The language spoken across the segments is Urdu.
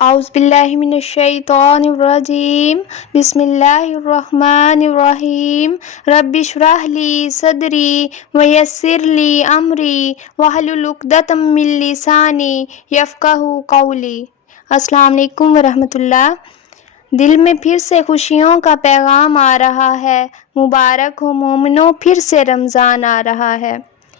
اعوذ باللہ من الشیطان الرجیم بسم اللہ الرحمن الرحیم رب اشرح لی صدری ویسر لی امری واحلل عقدۃ من لسانی یفقہوا قولی۔ السلام علیکم ورحمۃ اللہ۔ دل میں پھر سے خوشیوں کا پیغام آ رہا ہے، مبارک ہو مومنوں، پھر سے رمضان آ رہا ہے۔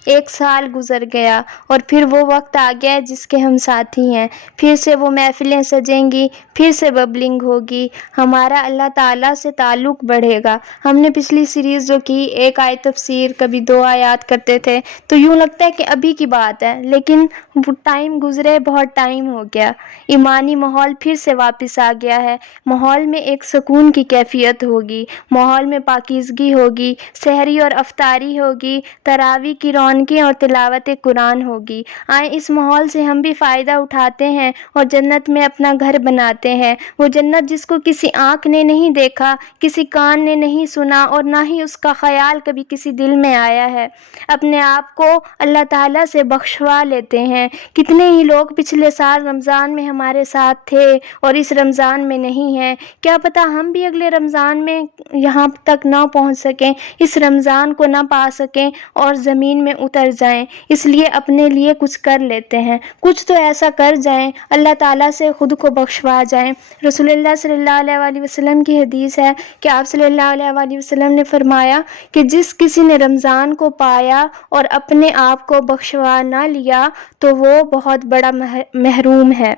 ایک سال گزر گیا اور پھر وہ وقت آ گیا جس کے ہم ساتھی ہیں، پھر سے وہ محفلیں سجیں گی، پھر سے ببلنگ ہوگی، ہمارا اللہ تعالیٰ سے تعلق بڑھے گا۔ ہم نے پچھلی سیریز جو کی، ایک آیت تفسیر، کبھی 2 آیات کرتے تھے، تو یوں لگتا ہے کہ ابھی کی بات ہے، لیکن وہ ٹائم گزرے، بہت ٹائم ہو گیا۔ ایمانی ماحول پھر سے واپس آ گیا ہے، ماحول میں ایک سکون کی کیفیت ہوگی، ماحول میں پاکیزگی ہوگی، سحری اور افطاری ہوگی، تراویح کی رونقیں اور تلاوت قرآن ہوگی۔ آئیں اس ماحول سے ہم بھی فائدہ اٹھاتے ہیں اور جنت میں اپنا گھر بناتے ہیں، وہ جنت جس کو کسی آنکھ نے نہیں دیکھا، کسی کان نے نہیں سنا اور نہ ہی اس کا خیال کبھی کسی دل میں آیا ہے۔ اپنے آپ کو اللہ تعالیٰ سے بخشوا لیتے ہیں۔ کتنے ہی لوگ پچھلے سال رمضان میں ہمارے ساتھ تھے اور اس رمضان میں نہیں ہیں، کیا پتہ ہم بھی اگلے رمضان میں یہاں تک نہ پہنچ سکیں، اس رمضان کو نہ پا سکیں اور زمین میں اتر جائیں۔ اس لیے اپنے لیے کچھ کر لیتے ہیں، کچھ تو ایسا کر جائیں، اللہ تعالیٰ سے خود کو بخشوا جائیں۔ رسول اللہ صلی اللہ علیہ وآلہ وسلم کی حدیث ہے کہ آپ صلی اللہ علیہ وآلہ وسلم نے فرمایا کہ جس کسی نے رمضان کو پایا اور اپنے آپ کو بخشوا نہ لیا تو وہ بہت بڑا محروم ہے۔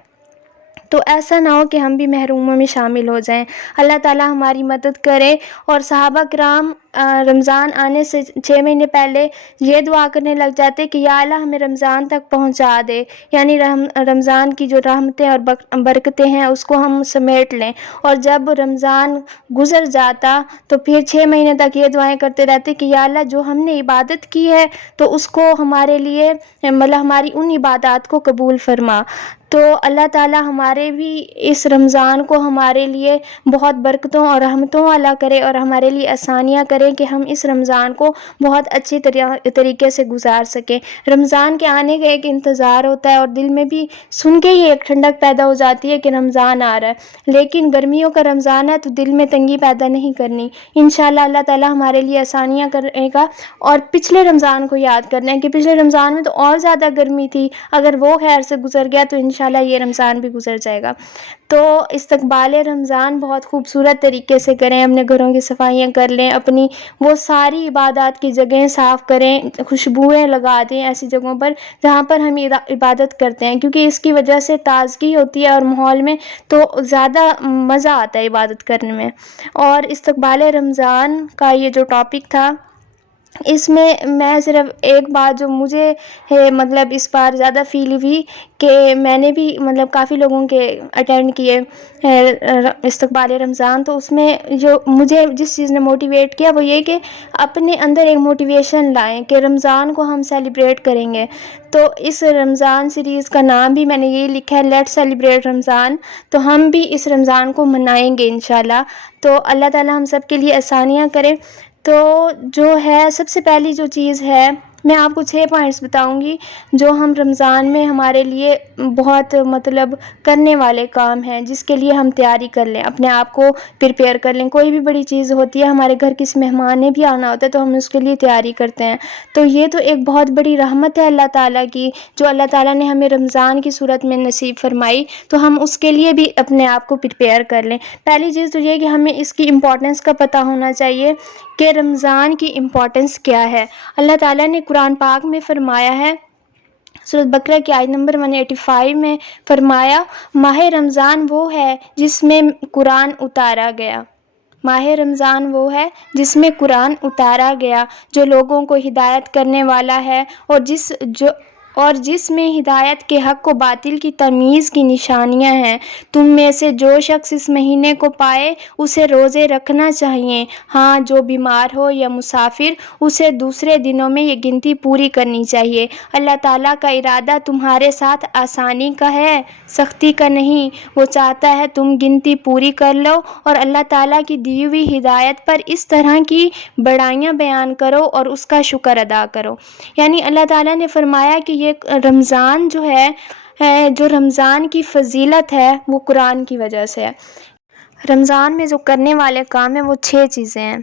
تو ایسا نہ ہو کہ ہم بھی محروموں میں شامل ہو جائیں۔ اللہ تعالیٰ ہماری مدد کرے۔ اور صحابہ کرام رمضان آنے سے 6 مہینے پہلے یہ دعا کرنے لگ جاتے کہ یا اللہ ہمیں رمضان تک پہنچا دے، یعنی رمضان کی جو رحمتیں اور برکتیں ہیں اس کو ہم سمیٹ لیں۔ اور جب رمضان گزر جاتا تو پھر 6 مہینے تک یہ دعائیں کرتے رہتے کہ یا اللہ جو ہم نے عبادت کی ہے تو اس کو ہمارے لیے ہماری ان عبادات کو قبول فرما۔ تو اللہ تعالیٰ ہمارے بھی اس رمضان کو ہمارے لیے بہت برکتوں اور رحمتوں والا کرے اور ہمارے لیے آسانیاں کرے کہ ہم اس رمضان کو بہت اچھی طریقے سے گزار سکیں۔ رمضان کے آنے کا ایک انتظار ہوتا ہے اور دل میں بھی سن کے ہی ایک ٹھنڈک پیدا ہو جاتی ہے کہ رمضان آ رہا ہے، لیکن گرمیوں کا رمضان ہے تو دل میں تنگی پیدا نہیں کرنی۔ انشاءاللہ اللہ تعالیٰ ہمارے لیے آسانیاں کرے گا۔ اور پچھلے رمضان کو یاد کرنا ہے کہ پچھلے رمضان میں تو اور زیادہ گرمی تھی، اگر وہ خیر سے گزر گیا تو انشاءاللہ یہ رمضان بھی گزر جائے گا۔ تو استقبال رمضان بہت خوبصورت طریقے سے کریں، اپنے گھروں کی صفائیاں کر لیں، اپنی وہ ساری عبادات کی جگہیں صاف کریں، خوشبوئیں لگا دیں ایسی جگہوں پر جہاں پر ہم عبادت کرتے ہیں، کیونکہ اس کی وجہ سے تازگی ہوتی ہے اور ماحول میں تو زیادہ مزہ آتا ہے عبادت کرنے میں۔ اور استقبال رمضان کا یہ جو ٹاپک تھا، اس میں صرف ایک بات جو مجھے مطلب اس بار زیادہ فیل ہوئی کہ میں نے بھی کافی لوگوں کے اٹینڈ کیے استقبال رمضان، تو اس میں جو مجھے جس چیز نے موٹیویٹ کیا وہ یہ کہ اپنے اندر ایک موٹیویشن لائیں کہ رمضان کو ہم سیلیبریٹ کریں گے۔ تو اس رمضان سیریز کا نام بھی میں نے یہ لکھا ہے، لیٹ سیلیبریٹ رمضان۔ تو ہم بھی اس رمضان کو منائیں گے انشاءاللہ۔ تو اللہ تعالیٰ ہم سب کے لیے آسانیاں کرے۔ تو جو ہے سب سے پہلی جو چیز ہے، میں آپ کو 6 پوائنٹس بتاؤں گی جو ہم رمضان میں ہمارے لیے بہت کرنے والے کام ہیں، جس کے لیے ہم تیاری کر لیں، اپنے آپ کو پریپیئر کر لیں۔ کوئی بھی بڑی چیز ہوتی ہے، ہمارے گھر کسی مہمان نے بھی آنا ہوتا ہے تو ہم اس کے لیے تیاری کرتے ہیں۔ تو یہ تو ایک بہت بڑی رحمت ہے اللہ تعالیٰ کی، جو اللہ تعالیٰ نے ہمیں رمضان کی صورت میں نصیب فرمائی، تو ہم اس کے لیے بھی اپنے آپ کو پریپیئر کر لیں۔ پہلی چیز تو یہ کہ ہمیں اس کی امپورٹنس کا پتہ ہونا چاہیے کہ رمضان کی امپورٹنس کیا ہے۔ اللہ تعالیٰ نے قرآن پاک میں فرمایا ہے، سورۃ بقرہ کی آیت نمبر 185 میں فرمایا، ماہ رمضان وہ ہے جس میں قرآن اتارا گیا۔ ماہ رمضان وہ ہے جس میں قرآن اتارا گیا، جو لوگوں کو ہدایت کرنے والا ہے اور جس میں ہدایت کے حق و باطل کی تمیز کی نشانیاں ہیں۔ تم میں سے جو شخص اس مہینے کو پائے اسے روزے رکھنا چاہیے، ہاں جو بیمار ہو یا مسافر اسے دوسرے دنوں میں یہ گنتی پوری کرنی چاہیے۔ اللہ تعالیٰ کا ارادہ تمہارے ساتھ آسانی کا ہے، سختی کا نہیں۔ وہ چاہتا ہے تم گنتی پوری کر لو اور اللہ تعالیٰ کی دی ہوئی ہدایت پر اس طرح کی بڑائیاں بیان کرو اور اس کا شکر ادا کرو۔ یعنی اللہ تعالیٰ نے فرمایا کہ یہ رمضان جو ہے ہے جو رمضان کی فضیلت ہے وہ قرآن کی وجہ سے ہے۔ رمضان میں جو کرنے والے کام ہیں وہ 6 چیزیں ہیں۔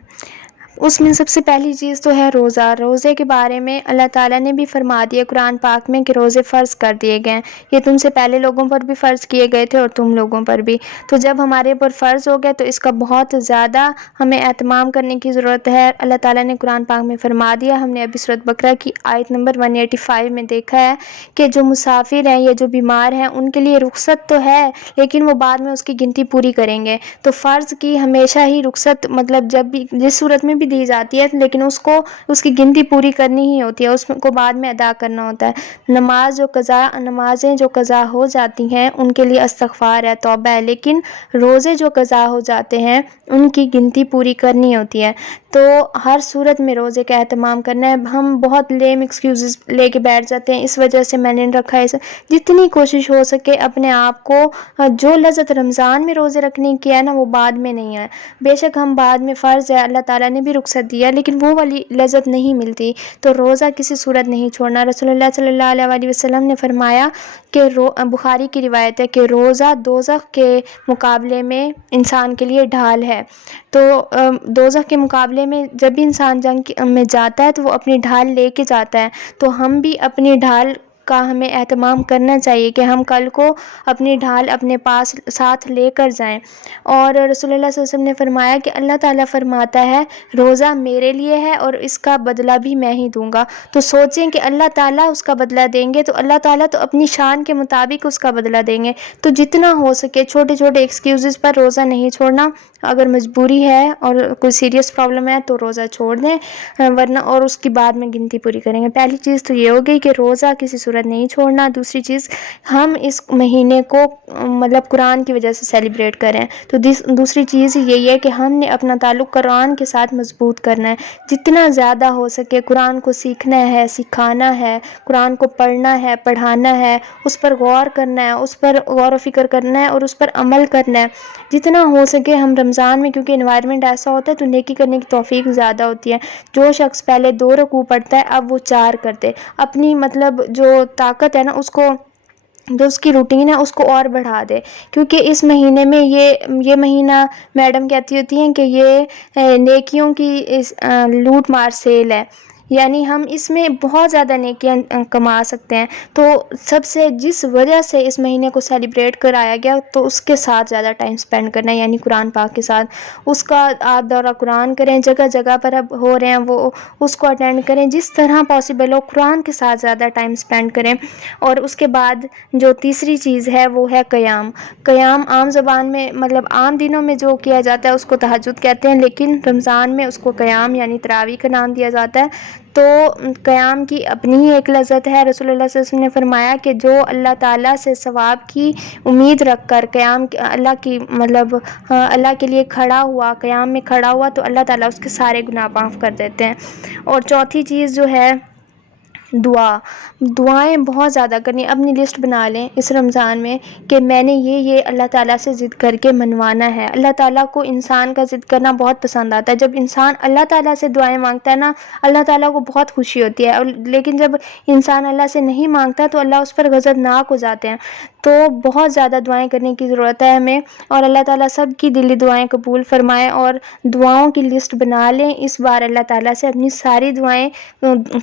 اس میں سب سے پہلی چیز تو ہے روزہ۔ روزے کے بارے میں اللہ تعالیٰ نے بھی فرما دیا قرآن پاک میں کہ روزے فرض کر دیے گئے ہیں، یہ تم سے پہلے لوگوں پر بھی فرض کیے گئے تھے اور تم لوگوں پر بھی۔ تو جب ہمارے اوپر فرض ہو گئے تو اس کا بہت زیادہ ہمیں اہتمام کرنے کی ضرورت ہے۔ اللہ تعالیٰ نے قرآن پاک میں فرما دیا، ہم نے ابھی سورۃ بقرہ کی آیت نمبر 185 میں دیکھا ہے کہ جو مسافر ہیں یا جو بیمار ہیں ان کے لیے رخصت تو ہے لیکن وہ بعد میں اس کی گنتی پوری کریں گے۔ تو فرض کی ہمیشہ ہی رخصت مطلب جب بھی جس صورت میں بھی دی جاتی ہے لیکن اس کو اس کی گنتی پوری کرنی ہی ہوتی ہے، اس کو بعد میں ادا کرنا ہوتا ہے۔ نمازیں جو قضا ہو جاتی ہیں ان کے لیے استغفار ہے، توبہ ہے، لیکن روزے جو قضا ہو جاتے ہیں ان کی گنتی پوری کرنی ہوتی ہے۔ تو ہر صورت میں روزے کا اہتمام کرنا ہے۔ ہم بہت لیم ایکسکیوزز لے کے بیٹھ جاتے ہیں، اس وجہ سے میں نے رکھا ہے۔ جتنی کوشش ہو سکے اپنے آپ کو جو لذت رمضان میں روزے رکھنے کی ہے نا وہ بعد میں نہیں ہے۔ بے شک ہم بعد میں فرض ہے، اللہ تعالیٰ نے بھی رخصت دیا لیکن وہ والی لذت نہیں ملتی، تو روزہ کسی صورت نہیں چھوڑنا۔ رسول اللہ صلی اللہ علیہ وسلم نے فرمایا کہ بخاری کی روایت ہے کہ روزہ دوزخ کے مقابلے میں انسان کے لیے ڈھال ہے۔ تو دوزخ کے مقابلے میں جب بھی انسان جنگ میں جاتا ہے تو وہ اپنی ڈھال لے کے جاتا ہے، تو ہم بھی اپنی ڈھال کا ہمیں اہتمام کرنا چاہیے کہ ہم کل کو اپنی ڈھال اپنے پاس ساتھ لے کر جائیں۔ اور رسول اللہ صلی اللہ علیہ وسلم نے فرمایا کہ اللہ تعالیٰ فرماتا ہے روزہ میرے لیے ہے اور اس کا بدلہ بھی میں ہی دوں گا۔ تو سوچیں کہ اللہ تعالیٰ اس کا بدلہ دیں گے تو اللہ تعالیٰ تو اپنی شان کے مطابق اس کا بدلہ دیں گے۔ تو جتنا ہو سکے چھوٹے چھوٹے ایکسکیوزز پر روزہ نہیں چھوڑنا، اگر مجبوری ہے اور کوئی سیریس پرابلم ہے تو روزہ چھوڑ دیں، ورنہ اور اس کی بعد میں گنتی پوری کریں گے۔ پہلی چیز تو یہ ہو گئی کہ روزہ کسی صورت نہیں چھوڑنا۔ دوسری چیز ہم اس مہینے کو مطلب قرآن کی وجہ سے سیلیبریٹ کریں۔ تو دوسری چیز یہی ہے کہ ہم نے اپنا تعلق قرآن کے ساتھ مضبوط کرنا ہے، جتنا زیادہ ہو سکے قرآن کو سیکھنا ہے، سکھانا ہے، قرآن کو پڑھنا ہے، پڑھانا ہے، اس پر غور کرنا ہے، اس پر غور و فکر کرنا ہے اور اس پر عمل کرنا ہے۔ جتنا ہو سکے ہم رمضان میں، کیونکہ انوائرمنٹ ایسا ہوتا ہے تو نیکی کرنے کی توفیق زیادہ ہوتی ہے۔ جو شخص پہلے 2 رکوع پڑھتا ہے اب وہ 4 کرتے، اپنی مطلب جو طاقت ہے نا اس کو، جو اس کی روٹین ہے اس کو اور بڑھا دے، کیونکہ اس مہینے میں یہ مہینہ میڈم کہتی ہوتی ہیں کہ یہ نیکیوں کی لوٹ مار سیل ہے، یعنی ہم اس میں بہت زیادہ نیکیاں کما سکتے ہیں۔ تو سب سے جس وجہ سے اس مہینے کو سیلیبریٹ کرایا گیا تو اس کے ساتھ زیادہ ٹائم سپینڈ کرنا ہے، یعنی قرآن پاک کے ساتھ اس کا آپ دورہ قرآن کریں، جگہ جگہ پر اب ہو رہے ہیں وہ اس کو اٹینڈ کریں، جس طرح پاسبل ہو قرآن کے ساتھ زیادہ ٹائم سپینڈ کریں۔ اور اس کے بعد جو تیسری چیز ہے وہ ہے قیام۔ قیام عام زبان میں مطلب عام دنوں میں جو کیا جاتا ہے اس کو تہجد کہتے ہیں، لیکن رمضان میں اس کو قیام یعنی تراویح کا نام دیا جاتا ہے۔ تو قیام کی اپنی ہی ایک لذت ہے۔ رسول اللہ صلی اللہ علیہ وسلم نے فرمایا کہ جو اللہ تعالیٰ سے ثواب کی امید رکھ کر قیام اللہ کے لیے کھڑا ہوا، قیام میں کھڑا ہوا تو اللہ تعالیٰ اس کے سارے گناہ معاف کر دیتے ہیں۔ اور چوتھی چیز جو ہے دعائیں بہت زیادہ کرنی۔ اپنی لسٹ بنا لیں اس رمضان میں کہ میں نے یہ اللہ تعالیٰ سے ضد کر کے منوانا ہے۔ اللہ تعالیٰ کو انسان کا ضد کرنا بہت پسند آتا ہے۔ جب انسان اللہ تعالیٰ سے دعائیں مانگتا ہے نا اللہ تعالیٰ کو بہت خوشی ہوتی ہے، لیکن جب انسان اللہ سے نہیں مانگتا تو اللہ اس پر غضبناک ہو جاتے ہیں۔ تو بہت زیادہ دعائیں کرنے کی ضرورت ہے ہمیں، اور اللہ تعالیٰ سب کی دلی دعائیں قبول فرمائے۔ اور دعاؤں کی لسٹ بنا لیں، اس بار اللہ تعالیٰ سے اپنی ساری دعائیں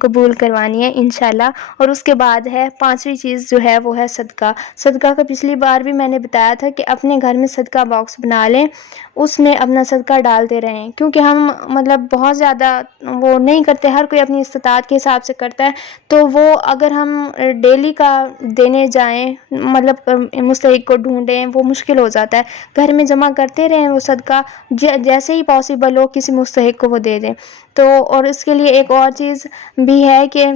قبول کروانی ہے انشاءاللہ۔ اور اس کے بعد ہے 5ویں چیز جو ہے وہ ہے صدقہ۔ صدقہ کا پچھلی بار بھی میں نے بتایا تھا کہ اپنے گھر میں صدقہ باکس بنا لیں، اس میں اپنا صدقہ ڈالتے رہیں، کیونکہ ہم مطلب بہت زیادہ وہ نہیں کرتے، ہر کوئی اپنی استطاعت کے حساب سے کرتا ہے، تو وہ اگر ہم ڈیلی کا دینے جائیں مطلب مستحق کو ڈھونڈیں وہ مشکل ہو جاتا ہے۔ گھر میں جمع کرتے رہیں وہ صدقہ، جیسے ہی پاسبل ہو کسی مستحق کو وہ دے دیں۔ تو اور اس کے لیے ایک اور چیز بھی ہے کہ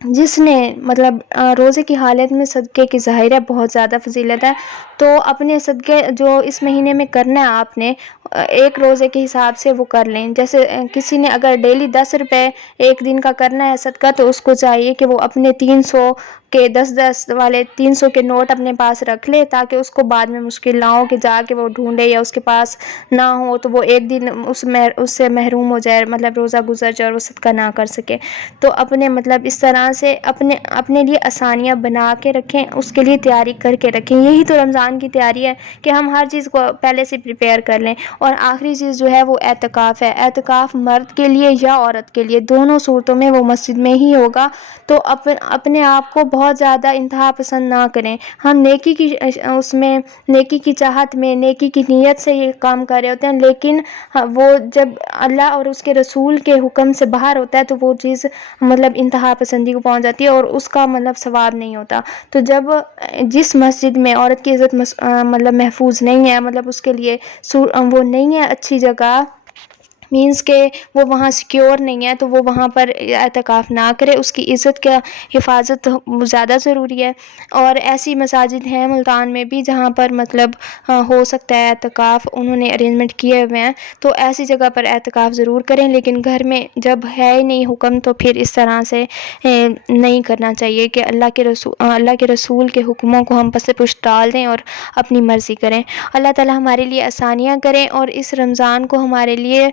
جس نے مطلب روزے کی حالت میں صدقے کی ظاہر ہے بہت زیادہ فضیلت ہے، تو اپنے صدقے جو اس مہینے میں کرنا ہے آپ نے ایک روزے کے حساب سے وہ کر لیں۔ جیسے کسی نے اگر ڈیلی 10 روپے ایک دن کا کرنا ہے صدقہ تو اس کو چاہیے کہ وہ اپنے 300 کہ 10-10 والے 300 کے نوٹ اپنے پاس رکھ لے تاکہ اس کو بعد میں مشکل نہ ہو کہ جا کے وہ ڈھونڈے یا اس کے پاس نہ ہو تو وہ ایک دن اس سے محروم ہو جائے، مطلب روزہ گزر جائے اور وہ صدقہ نہ کر سکے۔ تو اپنے مطلب اس طرح سے اپنے لیے آسانیاں بنا کے رکھیں، اس کے لیے تیاری کر کے رکھیں۔ یہی تو رمضان کی تیاری ہے کہ ہم ہر چیز کو پہلے سے پریپیئر کر لیں۔ اور آخری چیز جو ہے وہ اعتکاف ہے۔ اعتکاف مرد کے لیے یا عورت کے لیے، دونوں صورتوں میں وہ مسجد میں ہی ہوگا۔ تو اپنے آپ کو بہت زیادہ انتہا پسند نہ کریں۔ ہم نیکی کی چاہت میں، نیکی کی نیت سے یہ کام کر رہے ہوتے ہیں، لیکن وہ جب اللہ اور اس کے رسول کے حکم سے باہر ہوتا ہے تو وہ چیز مطلب انتہا پسندی کو پہنچ جاتی ہے اور اس کا مطلب ثواب نہیں ہوتا۔ تو جب جس مسجد میں عورت کی عزت مطلب محفوظ نہیں ہے، مطلب اس کے لیے وہ نہیں ہے اچھی جگہ، مینس کہ وہ وہاں سیکیور نہیں ہے، تو وہ وہاں پر اعتکاف نہ کرے۔ اس کی عزت کا حفاظت زیادہ ضروری ہے۔ اور ایسی مساجد ہیں ملتان میں بھی جہاں پر مطلب ہو سکتا ہے اعتکاف، انہوں نے ارینجمنٹ کیے ہوئے ہیں، تو ایسی جگہ پر اعتکاف ضرور کریں۔ لیکن گھر میں جب ہے ہی نہیں حکم تو پھر اس طرح سے نہیں کرنا چاہیے کہ اللہ کے رسول کے حکموں کو ہم پس پشت ڈال دیں اور اپنی مرضی کریں۔ اللہ تعالی ہمارے لیے آسانیاں کریں اور اس رمضان کو ہمارے لیے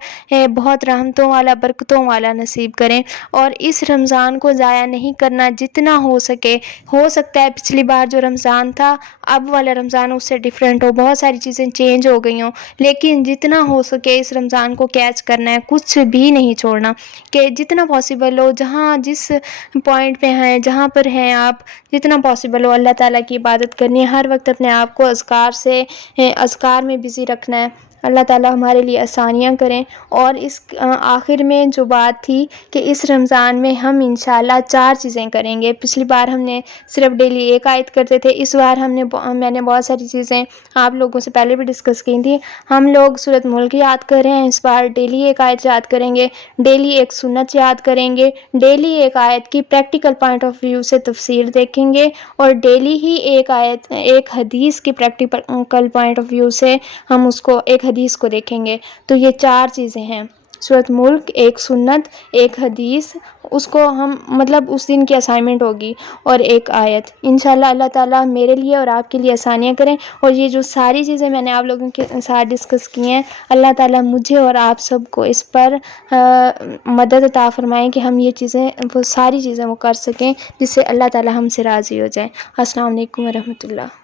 بہت رحمتوں والا، برکتوں والا نصیب کریں، اور اس رمضان کو ضائع نہیں کرنا جتنا ہو سکے۔ ہو سکتا ہے پچھلی بار جو رمضان تھا اب والا رمضان اس سے ڈیفرنٹ ہو، بہت ساری چیزیں چینج ہو گئی ہوں، لیکن جتنا ہو سکے اس رمضان کو کیچ کرنا ہے، کچھ بھی نہیں چھوڑنا، کہ جتنا پاسبل ہو، جہاں جس پوائنٹ پہ ہیں، جہاں پر ہیں آپ، جتنا پاسبل ہو اللہ تعالیٰ کی عبادت کرنی ہے، ہر وقت اپنے آپ کو اذکار میں بزی رکھنا ہے۔ اللہ تعالیٰ ہمارے لیے آسانیاں کریں۔ اور اس آخر میں جو بات تھی کہ اس رمضان میں ہم انشاءاللہ 4 چیزیں کریں گے۔ پچھلی بار ہم نے صرف ڈیلی 1 آیت کرتے تھے، اس بار میں نے بہت ساری چیزیں آپ لوگوں سے پہلے بھی ڈسکس کی تھیں۔ ہم لوگ سورۃ ملک یاد کر رہے ہیں، اس بار ڈیلی 1 آیت یاد کریں گے، ڈیلی ایک سنت یاد کریں گے، ڈیلی 1 آیت کی پریکٹیکل پوائنٹ آف ویو سے تفسیر دیکھیں گے، اور ڈیلی ہی ایک حدیث کی پریکٹیکل پوائنٹ آف ویو سے ہم اس کو ایک حدیث کو دیکھیں گے۔ تو یہ 4 چیزیں ہیں، سورۃ ملک، ایک سنت، ایک حدیث، اس کو ہم مطلب اس دن کی اسائنمنٹ ہوگی، اور ایک آیت۔ انشاءاللہ اللہ تعالیٰ میرے لیے اور آپ کے لیے آسانیاں کریں، اور یہ جو ساری چیزیں میں نے آپ لوگوں کے ساتھ ڈسکس کی ہیں، اللہ تعالیٰ مجھے اور آپ سب کو اس پر مدد عطا فرمائیں کہ ہم یہ چیزیں، وہ ساری چیزیں وہ کر سکیں جس سے اللہ تعالیٰ ہم سے راضی ہو جائیں۔ السلام علیکم ورحمۃ اللہ۔